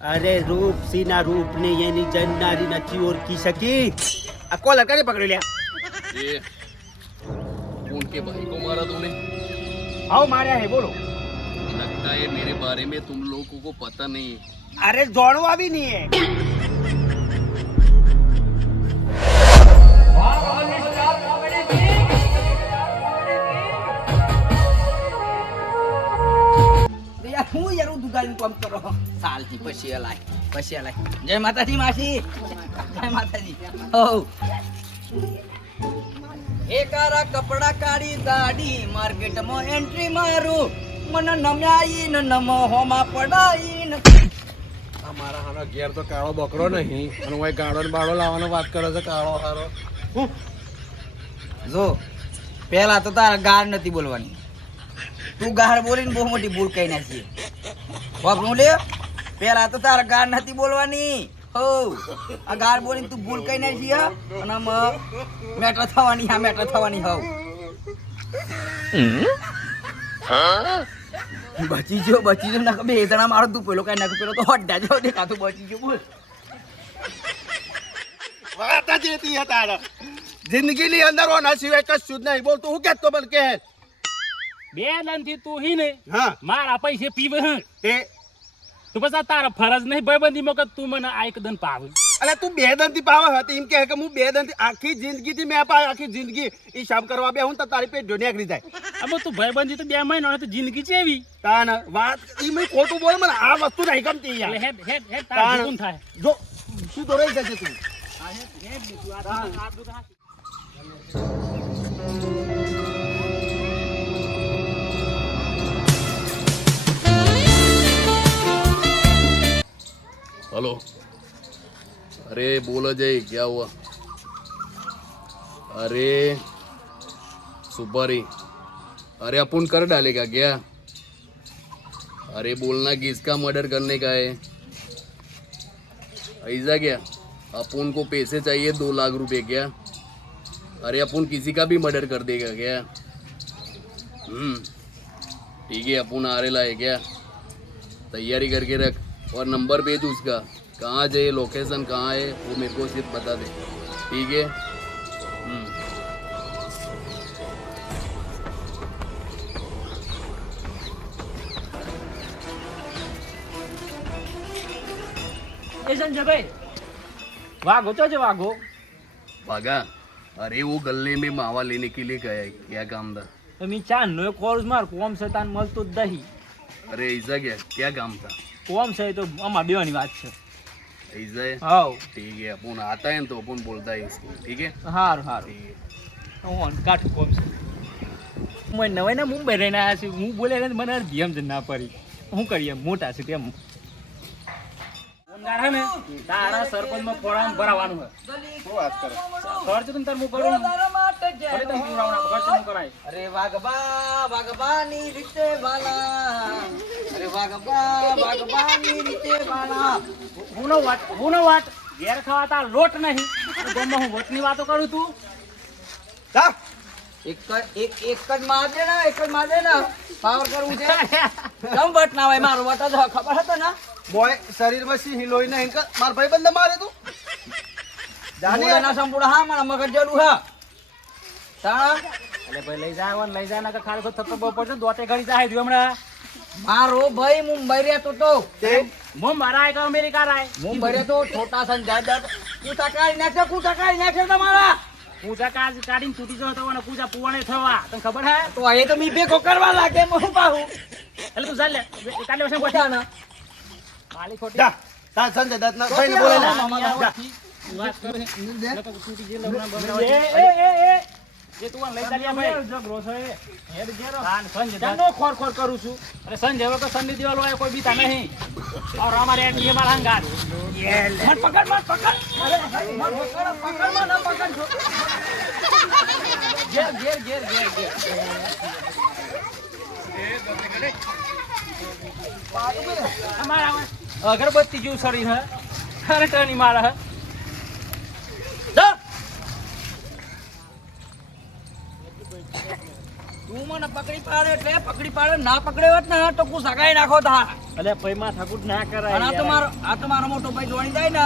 અરે રૂપ સીના રૂપ ને એની જન્નારી નથી ઓળખી શકી. આ કોલર કરે પકડી લ્યા. ये उनके भाई को मारा तूने? આવો માર્યા હે બોલો. लगता है मेरे बारे में तुम लोगों को पता नहीं है. અરે જોણવા भी नहीं है. હું યાર દુકાન કામ કરો સાલથી પછી હલાય જય માતાજી માસી જય માતાજી ઓ એકારા કપડા કાઢી દાડી માર્કેટમાં એન્ટ્રી મારું મને નમ્યાઈ ન નમો હોમાં પડાઈ ન અમારા હાનો ઘેર તો કાળો બકરો નહીં અને હું ગાડો ને બાળો લાવવાનો વાત કરે છે કાળો હારો. જો પહેલા તો તારા ગાર નથી બોલવાની તું ગાર બોલીને બહુ મોટી ભૂલ કઈ નાખી બાપનું લે પહેલા તો તારા ગાર નથી બોલવાની હો આ ગાર બોલીને તું ભૂલ કઈ નાખી અને મેટર થવાની હવ બચી જો ના બે જણા મારો તું પેલો કઈ નાખ પેલો તો હડ્ડા જો દેખાતું બચી ગયો બોલ વાત જ એતી હતા. જિંદગીની અંદર ઓના સિવાય કશું જ નહીં બોલતો. હું કહેતો બલ કે બે દનથી તું હી ને હા મારા પૈસે પીવે હ તે તું પછી તારા ફરજ નહીં ભાઈબંધીમાં કે તું મને આ એક દન પાવે. અલે તું બે દંતી પાવા હતી એમ કહે કે હું બે દંતી આખી જિંદગીથી મેં આખી જિંદગી હિસાબ કરવા બે હું તો તારી પેટ ઢોનિયાકરી જાય. હવે તું ભાઈબંધી તો 2 મહિના તો જિંદગી ચેવી તાન વાત ઈ મેં ખોટું બોલે મને આ વસ્તુ નહીં ગમતી એટલે યાર. હેડ તારા તાણ. દુકાન થાય જો શું તો રહી જશે તું. આ હેડ બીજું આ દુકાન हेलो. अरे बोलो जय क्या हुआ? अरे सुपारी. अरे अपन कर डालेगा क्या? अरे बोलना किसका मर्डर करने का है? ऐसा क्या? अपन को पैसे चाहिए 2 लाख रुपए क्या? अरे अपन किसी का भी मर्डर कर देगा क्या? ठीक है अपन आ रहे लाए क्या? तैयारी करके रख और नंबर भेज उसका कहाँ जाए लोकेशन कहाँ है वो मेरे को सिर्फ बता दे. ठीक है. એ સંજયભાઈ વાઘો તો છે વાઘો भागा. अरे वो गले में मावा लेने के लिए गया है. क्या काम था? તો મી ચાન નો કોર્સ માર કોમ છે તાન મળતો જ દહી अरे ऐसा क्या क्या काम था? કોમ છે તો અમાર બેવાની વાત છે. ऐसा है. હાઉ ठीक है अपन आता है तो अपन बोलता है इसको. ठीक है. હારું હારું ठीक है. હું કાઠું કોમ છે હું નવાઈ ના મુંબઈ રહીને આવ્યા છું હું બોલે ને મને ધ્યાન જ ના પડી શું કરીએ મોટા છે તેમ ને તારા સરપંચ માં ફોડામાં ભરાવાનું છે શું વાત કરે? ખર્ચ તો તાર હું કરું અરે તમે પૂરાવના ખર્ચ હું કરાય અરે વાગબાની રીતે વાલા અરે વાગબાની રીતે વાલા હું નો વાત ઘેર ખાવાતા લોટ નહીં ગામમાં હું વટની વાતો કરું તું જા એક જ માજે ને પાવર કરવું છે કેમ વટ ના હોય મારો વટ જ ખબર હતો ને બોય શરીરમાં સિંહ લોહી નહીં માર ભાઈ બંધ મારે તું જાને ના સંપૂર્ણ હા મને મગજ જરૂર હા તાણા એટલે ભાઈ લઈ જાય ના કે ખાલી ખોટ થતો બહુ પડશે દોતે ઘડી જાય જો હમણાં મારો ભાઈ મુંબઈ રહેતો તો હું મારા એક અમેરિકા રાય મુંબઈ રહેતો છોટા સંજય કૂતા કાઢી નાખે તમારા પૂજા કાઢીને તૂટી જતો અને પૂજા પુવાણે થવા તને ખબર હે તો એ તો મી ભેગો કરવા લાગે હું પાહું એટલે તું ચાલ લે કાલે વર્ષે બધા ના ખાલી ખોટી જા તા સંજય દત્ત ના ભાઈને બોલે જા. વાત કરે નકર તૂટી જે લગના બગડા એ જે તું લઈ ચાલ્યા ભાઈ જગરો છે હેડ ગેરો કાન સંજય જાનો ખોર કરું છું અરે સંજય હવે તો સંડી દેવાલો હોય કોઈ બીતા નહીં ઓર અમારે એ મારા હંગાત મત પકડ અરે પકડ ના પકડ ઘેર અમારા અગરબત્તી જેવું શરીર હે અરે ટણી મારા હે તું મને પકડી પાડે એટલે પકડી પાડે, ના પકડે હોત ને તો હું સગાઈ નાખો તા. અલે પૈમાં ઠાકુર ના કરાય અને યાર. આ તો મારો મોટો ભાઈ જોણી જાય ને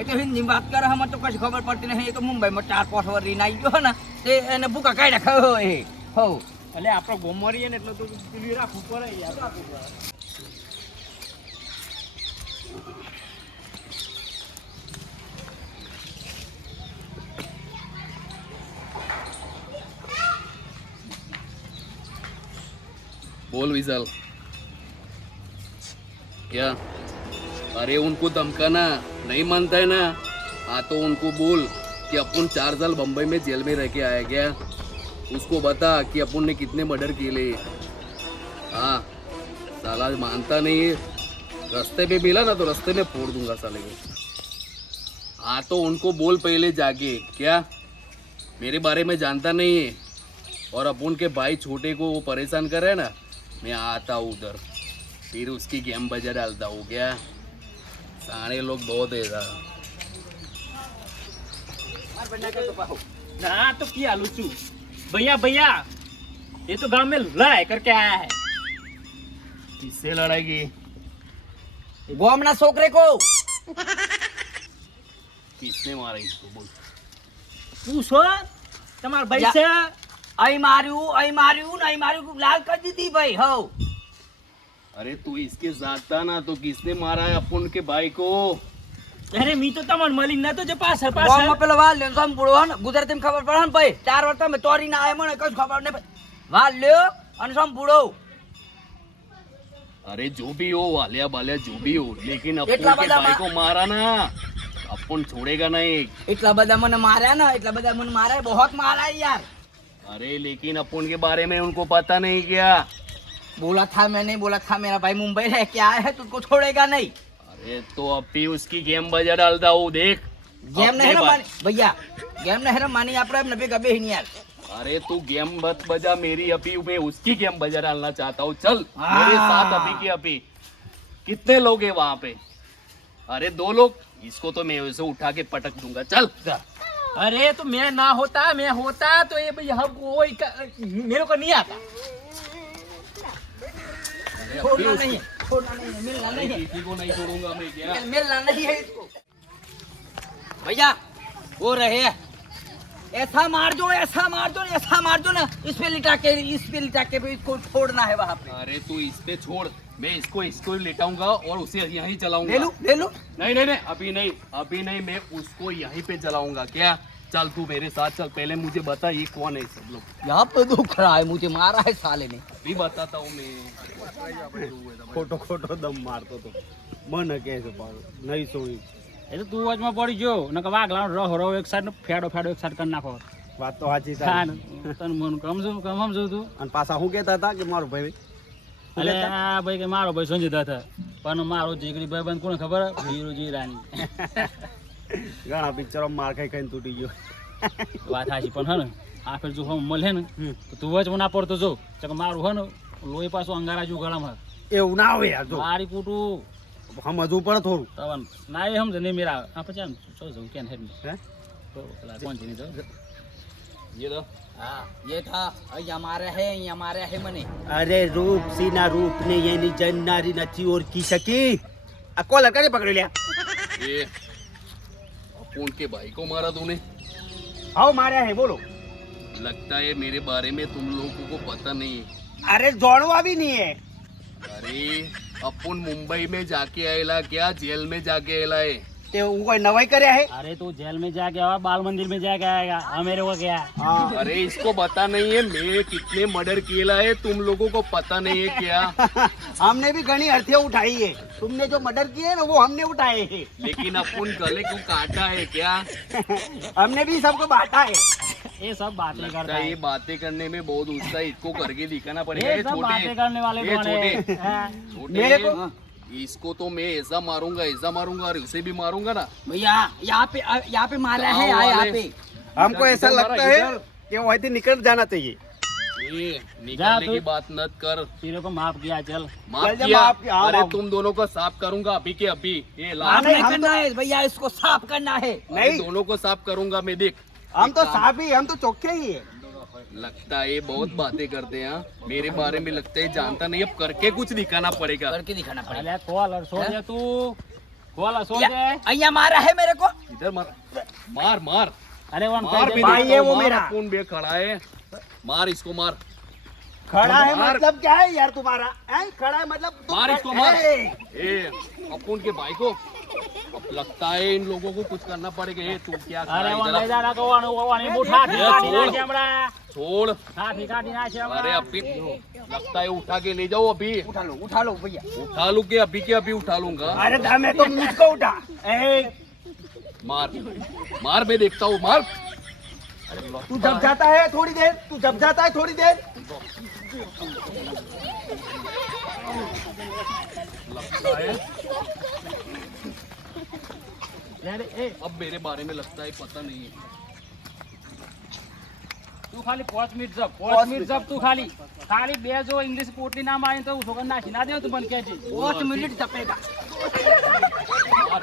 એટલે હિન્દી વાત કરે, હમ તો કશું ખબર પડતી નહીં. એ તો મુંબઈમાં 4-5 વાર રહીને આવી ગયો ને તે એને ભૂકા કાઢી નાખ્યો એ. હો અલે આપણો ગોમવારીએ ને એટલે તો પેલી રાખવું પડે યાર. बोल विशाल क्या? अरे उनको धमकाना नहीं मानता है ना, हाँ तो उनको बोल कि अपन 4 साल बम्बई में जेल में रह के आया क्या, उसको बता कि अपन ने कितने मर्डर किए ले. हाँ साला मानता नहीं है, रास्ते पे मिला ना तो रास्ते में फोड़ दूंगा साले को. हाँ तो उनको बोल पहले जाके क्या मेरे बारे में जानता नहीं है और अपन के भाई छोटे को वो परेशान कर रहे हैं ना, मैं आता हूँ उधर फिर उसकी गेम बजा डालता हूँ क्या. सारे लोग बहुत है ऐसा. ना तो क्या लुचू भैया भैया, ये तो गांव में लड़ाई करके आया है. किससे लड़ाएगी? ગોમના છોકરે કો किसने मारा इसको बोल. પૂછો તમારા ભાઈ છે. અહીં માર્યું ને અહીં માર્યું, લાલ કરી દીધી ભાઈ. હો अरे तू इसके साथ था ना, तो किसने मारा है अपन के भाई को? અરે મી તો તમને મળી ન તો જે પાછળ ગોમમાં પાછળ પેલો વાલ લ્યો સમ પૂરો ને ગુજરાતીમાં ખબર પડે ને ભાઈ. 4 વાર તમે ચોરી ના આય મને કશું ખબર નહીં. વાલ લ્યો અને સમ પૂરો. अरे जो भी हो वालिया बालिया जो भी हो, लेकिन अपन इतना के बड़ा भाई को मारा ना, अपन छोड़ेगा नहीं. એટલા બધા મને માર્યા ને, એટલા બધા મને માર્યા, બહોત માર્યા યાર. अरे लेकिन अपन के बारे में उनको पता नहीं क्या. बोला था मैंने, बोला था मेरा भाई मुंबई रह के आया है, तुझको छोड़ेगा नहीं. अरे तो अभी उसकी गेम बजा डालता हूँ देख. गेम अपने नहीं भाई- रमानी भैया, गेम नहीं रमानी આપણે નબે ગબે ही नहीं यार. अरे तू गेम मत बजा मेरी, अभी मैं उसकी गेम बजा डालना चाहता हूँ. चल हाँ। मेरे साथ अभी की अभी. कितने लोग हैं वहाँ पे? अरे 2 लोग. इसको तो मैं वैसे उठा के पटक दूंगा. चल अरे तो मैं ना होता, मैं होता तो ये भैया हमको वही मेरे को नहीं आता. अरे अभी छोड़ना उसकी- नहीं है, छोड़ना नहीं है, मिलना अरे नहीं है, किसी को नहीं छोड़ूंगा मैं क्या. मिलना नहीं है इसको. भैया वो रहे, ऐसा मार दो, ऐसा मार दो, ऐसा मार दो ना, इस पे लिटा के इसको छोड़ना है वहाँ पे. अरे तू इस पे छोड़, मैं इसको लिटाऊंगा और उसे यहीं चलाऊंगा. ले लो नहीं अभी नहीं मैं उसको यहीं पे जलाऊंगा क्या. चल तू मेरे साथ चल, पहले मुझे बता ये कौन है सब लोग. यहाँ पे दुख रहा है, मुझे मारा है साले ने. अभी बताता हूँ मैं. ખોટો ખોટો દમ મારતો તો મને કહે છે પાછો નહીં છોડી. એ તો તું વચમાં પડી ગયો ને કે વાઘ લાવ રહો એક સાઈડ ને ફેડો એક સાઈડ કરી નાખો. વાત તો સાચી હા તારી. ને, તને મન સમજુ તું. અને પાછા શું કહેતા હતા કે મારો ભાઈ અલે આ ભાઈ કે મારો ભાઈ સંજીત હતા પણ મારો જીગરી ભાઈ બંધ કોને ખબર હીરોજી રાની. ઘણા પિક્ચરો માર ખાઈ ખાઈને તૂટી ગયો. વાત સાચી પણ હે ને આ ફેર જો હમ મળે ને તો તું વચમાં ના પડતો જો કે મારું હે ને લોહી પાછું અંગારા જેવું ગળામાં એવું ના હોય યાર. જો મારી કૂટું સમજવું પડે થોડું. તવન ના એ સમજે નહીં મેરા આ પછી આમ ચો જવું કેન હેડ હે તો પેલા કોણ છે નહીં તો ये लो. हाँ ये था, અહીંયા માર્યા હે મને. અરે રૂપ સીના રૂપ ને એની જન્નારી નથી ઓળખી શકી. આ કોલર કરી પકડી લ્યા. ये अपन के भाई को मारा तूने. હાઉ માર્યા હે બોલો. लगता है मेरे बारे में तुम लोगों को पता नहीं है. અરે જોડવા બી નહીં હે. अरे अपन मुंबई में जाके आएला क्या, जेल में जाके आएला है. તે હું કોઈ નવાઈ કર્યા હે. अरे तू जेल में जाके आवा, बाल मंदिर में जाके आएगा, हाँ मेरे को क्या. हाँ. अरे इसको पता नहीं है मैं कितने मर्डर किया है, तुम लोगों को पता नहीं है क्या. हमने भी घनी अर्थियां उठाई है. तुमने जो मर्डर किए है ना वो हमने उठाए हैं. लेकिन अपन गले को काटा है क्या. हमने भी सबको बांटा है. ये सब बातें लगता करता है है. ये बातें करने में बहुत उत्साह है, इसको करके दिखाना पड़ेगा. ये ये सब बातें छोटे करने वाले ये कौन है? छोटे हाँ. मेरे को छोटे इसको तो मैं ऐसा मारूंगा और उसे भी मारूंगा ना. भैया यहाँ पे मारा है, गाँव यहाँ वाले- पे. हमको ऐसा इधर मारा, लगता है इधर। कि वहीं से निकल जाना चाहिए. ये निकालने तू- की बात मत कर. तेरे को माफ किया चल. माफ चल जा, किया. माफ किया, हाँ, अरे माफ। तुम दोनों को साफ करूंगा अभी के अभी. ये ला. साफ नहीं, नहीं हम करना है भैया, इसको साफ करना है. अरे नहीं. दोनों को साफ करूंगा मैं देख. हम तो साफ ही, हम तो चौखे ही है. लगता है ये बहुत बातें करते हैं हाँ? मेरे बारे में लगता है जानता नहीं, अब करके कुछ दिखाना पड़ेगा। करके दिखाना पड़ेगा। અલ્યા કોલર છોડ દે તું, કોલર છોડ દે. અહીંયા મારા હે મેરે को इधर मार मार मार અરે વન मार કહી भी દે. भाई, देखता ये हूँ, वो मार, मेरा। अपुन बे खड़ा है, मार इसको मार खड़ा है मार। मतलब क्या है यार तुम्हारा हैं? खड़ा है मतलब तुम मार खड़े- इसको मार। ए, ए अपुन के भाई को अब लगता है इन लोगों को कुछ करना पड़ेगा। ए तू क्या खड़ा અરે है વન इधर? લઈ જા ના કવાનું કવાની બુઠા એ કાઢી છોડ. નાખે હમણાં. छोड़, કાઢી કાઢી નાખે अरे હમણાં. अभी लगता है उठा के ले जाओ अभी। उठा लो भैया। उठा लूं के अभी उठा लूंगा। अरे मैं तो मुझको उठा ए, मार मार, मैं देखता हूँ, मार। तू जब जाता है थोड़ी देर, तू जब जाता है थोड़ी देर। लगता है લે રે, એ अब मेरे बारे में लगता है पता नहीं है। તું ખાલી 5 મિનિટ જપ, 5 મિનિટ જપ તું ખાલી. ખાલી બે જો ઇંગ્લિશ પોટલી ના મારી તો છોકરા નાખી ના દે તું મને કહેજે. 5 मिनट तपेगा। मार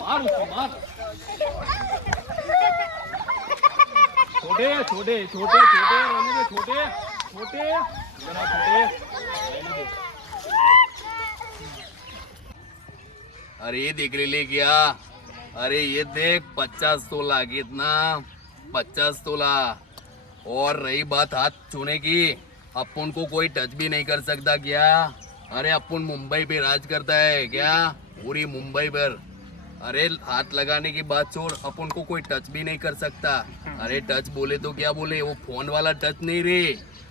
मार उसको मार। छोटे छोटे छोटे छोटे रहने दे, छोटे छोटे जरा छोटे रहने दे। अरे ये देख ले क्या? अरे ये देख 50 तोला, कितना 50 तोला। और रही बात हाथ छूने की, अपन को कोई टच भी नहीं कर सकता क्या? अरे अपन मुंबई पे राज करता है क्या? पूरी मुंबई पर। अरे हाथ लगाने की बात छोड़, अपन को कोई टच भी नहीं कर सकता। अरे टच बोले तो क्या बोले, वो फोन वाला टच नहीं रे,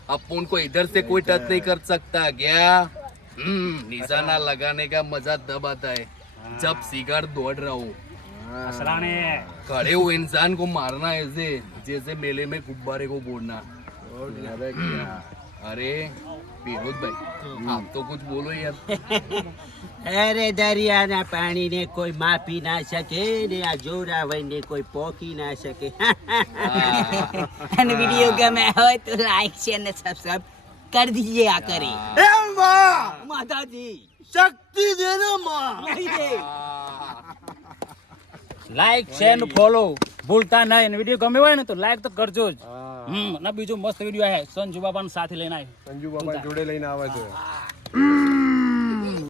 अपन को इधर से कोई टच नहीं कर सकता क्या? निशाना लगाने का मजा तब आता है जब सिगार दौड़ रहा हूँ। અસરાને खड़े हुए इंसान को मारना ऐसे जैसे मेले में गुब्बारे को फोड़ना। अरे फिरोज भाई, आप तो कुछ बोलो यार। અરે દરિયાના પાણીને કોઈ માપી ના શકે ને આ જોરાવઈને કોઈ પોકી ના શકે. અને વિડિયો ગમે હોય તો લાઈક શેર ને સબસ્ક્રાઇબ कर दीजिए आ करे। ए माँ, माताजी शक्ति दे ना माँ। नहीं दे। લાઈક શેર ને ફોલો ભૂલતા નહીં. અને વિડીયો ગમ્યો હોય ને તો લાઈક તો કરજો જ. અને બીજો મસ્ત વિડીયો છે સંજુ બાબાનો સાથે લઈને આવ્યો. સંજુ બાબા જોડે લઈને આવે છે.